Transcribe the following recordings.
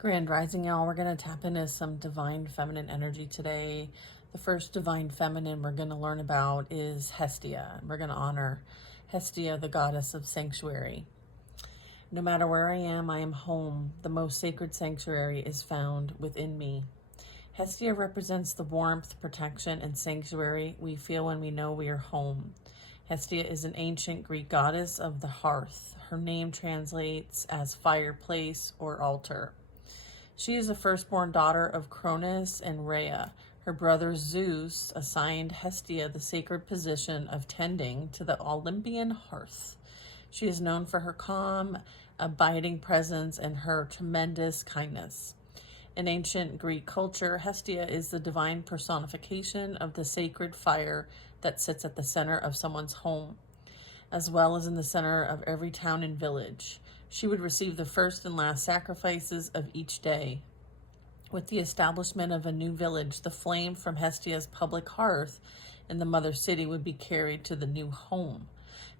Grand Rising, y'all. We're going to tap into some divine feminine energy today. The first divine feminine we're going to learn about is Hestia. We're going to honor Hestia, the goddess of sanctuary. No matter where I am home. The most sacred sanctuary is found within me. Hestia represents the warmth, protection, and sanctuary we feel when we know we are home. Hestia is an ancient Greek goddess of the hearth. Her name translates as fireplace or altar. She is the firstborn daughter of Cronus and Rhea. Her brother Zeus assigned Hestia the sacred position of tending to the Olympian hearth. She is known for her calm, abiding presence and her tremendous kindness. In ancient Greek culture, Hestia is the divine personification of the sacred fire that sits at the center of someone's home, as well as in the center of every town and village. She would receive the first and last sacrifices of each day. With the establishment of a new village, the flame from Hestia's public hearth in the mother city would be carried to the new home.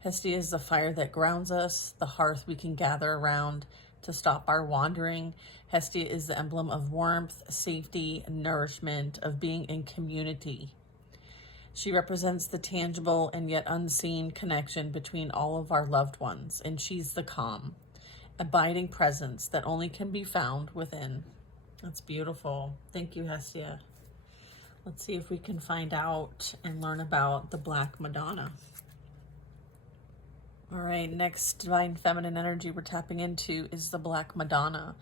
Hestia is the fire that grounds us, the hearth we can gather around to stop our wandering. Hestia is the emblem of warmth, safety, and nourishment, of being in community. She represents the tangible and yet unseen connection between all of our loved ones, and she's the calm, abiding presence that only can be found within. That's beautiful. Thank you, Hestia. Let's see if we can find out and learn about the Black Madonna. All right, next divine feminine energy we're tapping into is the Black Madonna,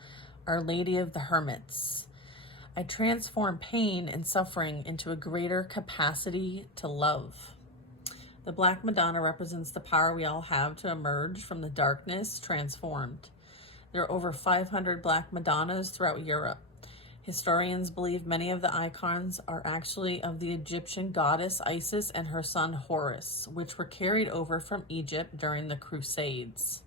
Our Lady of the Hermits. I transform pain and suffering into a greater capacity to love. The Black Madonna represents the power we all have to emerge from the darkness transformed. There are over 500 Black Madonnas throughout Europe. Historians believe many of the icons are actually of the Egyptian goddess Isis and her son Horus, which were carried over from Egypt during the Crusades.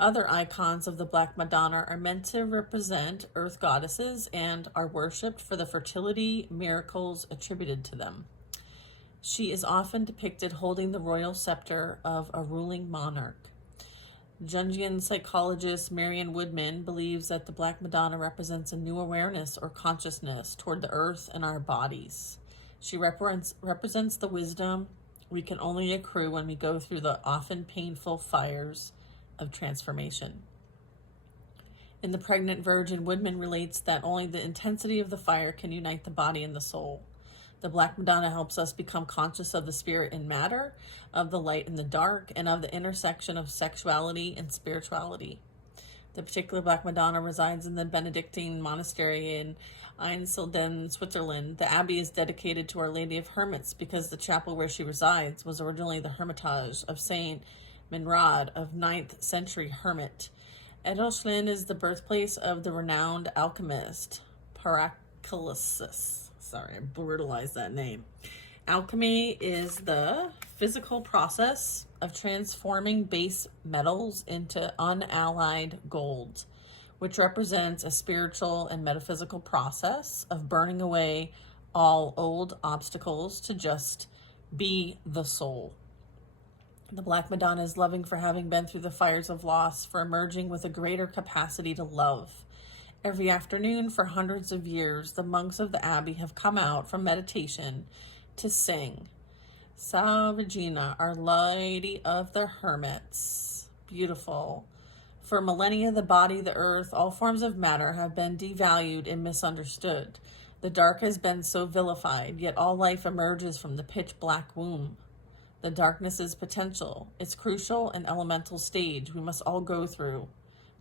Other icons of the Black Madonna are meant to represent earth goddesses and are worshipped for the fertility miracles attributed to them. She is often depicted holding the royal scepter of a ruling monarch. Jungian psychologist Marion Woodman believes that the Black Madonna represents a new awareness or consciousness toward the earth and our bodies. She represents the wisdom we can only accrue when we go through the often painful fires of transformation. In The Pregnant Virgin, Woodman relates that only the intensity of the fire can unite the body and the soul. The Black Madonna helps us become conscious of the spirit and matter, of the light and the dark, and of the intersection of sexuality and spirituality. The particular Black Madonna resides in the Benedictine monastery in Einsiedeln, Switzerland. The abbey is dedicated to Our Lady of Hermits because the chapel where she resides was originally the hermitage of Saint Menrad, of 9th century hermit. Edelstein is the birthplace of the renowned alchemist Paracelsus. Sorry, I brutalized that name. Alchemy is the physical process of transforming base metals into unallied gold, which represents a spiritual and metaphysical process of burning away all old obstacles to just be the soul. The Black Madonna is loving for having been through the fires of loss, for emerging with a greater capacity to love. Every afternoon for hundreds of years, the monks of the abbey have come out from meditation to sing Sa Regina, Our Lady of the Hermits. Beautiful. For millennia, the body, the earth, all forms of matter have been devalued and misunderstood. The dark has been so vilified, yet all life emerges from the pitch black womb. The darkness is potential. It's crucial and elemental stage we must all go through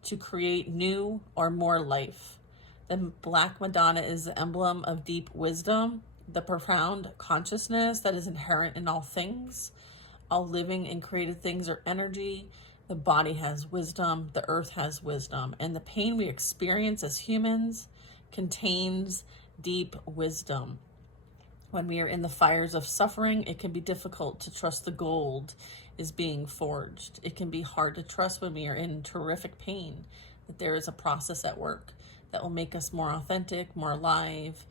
to create new or more life. The Black Madonna is the emblem of deep wisdom, the profound consciousness that is inherent in all things. All living and created things are energy. The body has wisdom, the earth has wisdom, and the pain we experience as humans contains deep wisdom. When we are in the fires of suffering, it can be difficult to trust the gold is being forged. It can be hard to trust when we are in terrific pain that there is a process at work that will make us more authentic, more alive,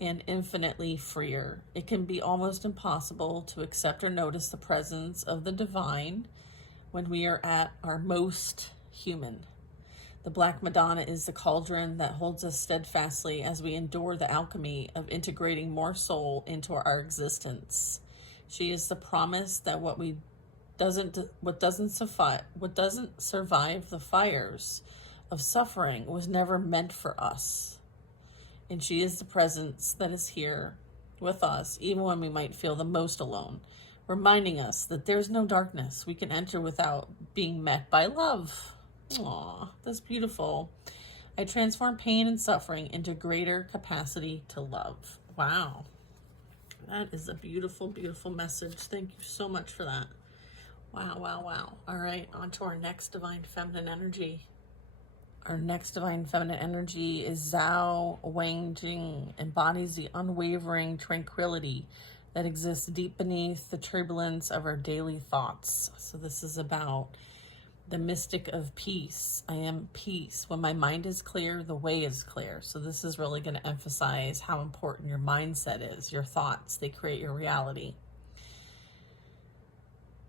and infinitely freer. It can be almost impossible to accept or notice the presence of the divine when we are at our most human. The Black Madonna is the cauldron that holds us steadfastly as we endure the alchemy of integrating more soul into our existence. She is the promise that what doesn't survive the fires of suffering was never meant for us. And she is the presence that is here with us, even when we might feel the most alone, reminding us that there's no darkness we can enter without being met by love. Aw, that's beautiful. I transform pain and suffering into greater capacity to love. Wow. That is a beautiful, beautiful message. Thank you so much for that. Wow, wow, wow. All right, on to our next Divine Feminine energy. Our next Divine Feminine energy is Zhao Wangjing, embodies the unwavering tranquility that exists deep beneath the turbulence of our daily thoughts. So this is about the mystic of peace. I am peace. When my mind is clear, the way is clear. So this is really going to emphasize how important your mindset is, your thoughts. They create your reality.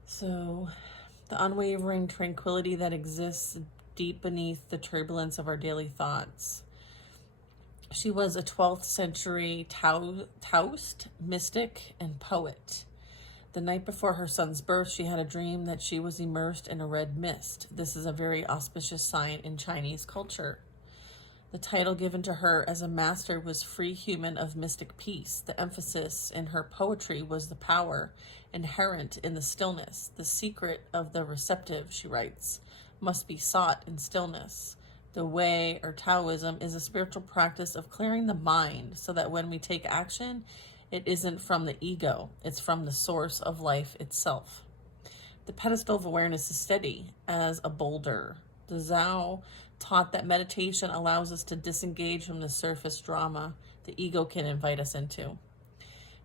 So the unwavering tranquility that exists deep beneath the turbulence of our daily thoughts. She was a 12th century Taoist mystic and poet. The night before her son's birth, she had a dream that she was immersed in a red mist. This is a very auspicious sign in Chinese culture. The title given to her as a master was Free Human of Mystic Peace. The emphasis in her poetry was the power inherent in the stillness. The secret of the receptive, she writes, must be sought in stillness. The way, or Taoism, is a spiritual practice of clearing the mind so that when we take action, it isn't from the ego, it's from the source of life itself. The pedestal of awareness is steady as a boulder. The Zhao taught that meditation allows us to disengage from the surface drama the ego can invite us into.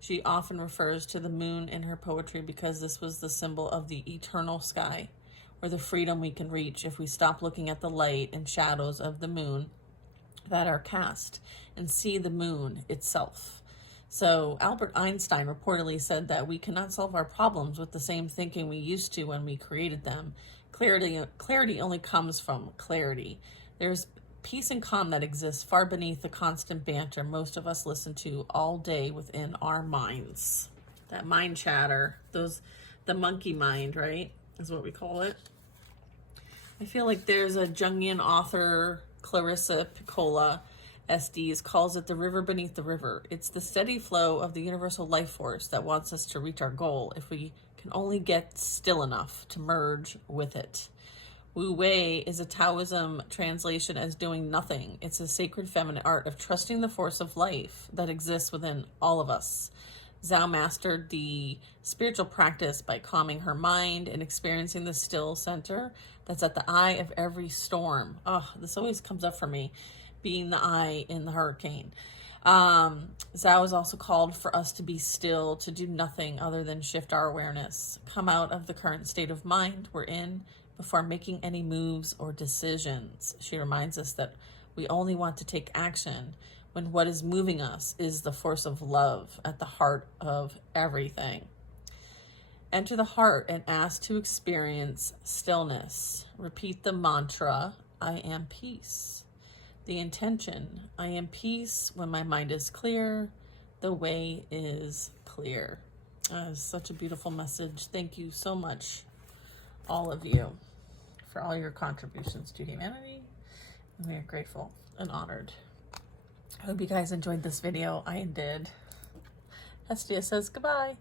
She often refers to the moon in her poetry because this was the symbol of the eternal sky, or the freedom we can reach if we stop looking at the light and shadows of the moon that are cast and see the moon itself. So Albert Einstein reportedly said that we cannot solve our problems with the same thinking we used to when we created them. Clarity only comes from clarity. There's peace and calm that exists far beneath the constant banter most of us listen to all day within our minds. That mind chatter, the monkey mind, right, is what we call it. I feel like there's a Jungian author, Clarissa Piccola, SDs, calls it the river beneath the river. It's the steady flow of the universal life force that wants us to reach our goal if we can only get still enough to merge with it. Wu Wei is a Taoism translation as doing nothing. It's a sacred feminine art of trusting the force of life that exists within all of us. Zhao mastered the spiritual practice by calming her mind and experiencing the still center that's at the eye of every storm. Oh, this always comes up for me, being the eye in the hurricane. Zhao is also called for us to be still, to do nothing other than shift our awareness, come out of the current state of mind we're in before making any moves or decisions. She reminds us that we only want to take action when what is moving us is the force of love at the heart of everything. Enter the heart and ask to experience stillness. Repeat the mantra, I am peace. The intention, I am peace when my mind is clear, the way is clear. It's such a beautiful message. Thank you so much, all of you, for all your contributions to humanity. We are grateful and honored. I hope you guys enjoyed this video. I did. Hestia says goodbye.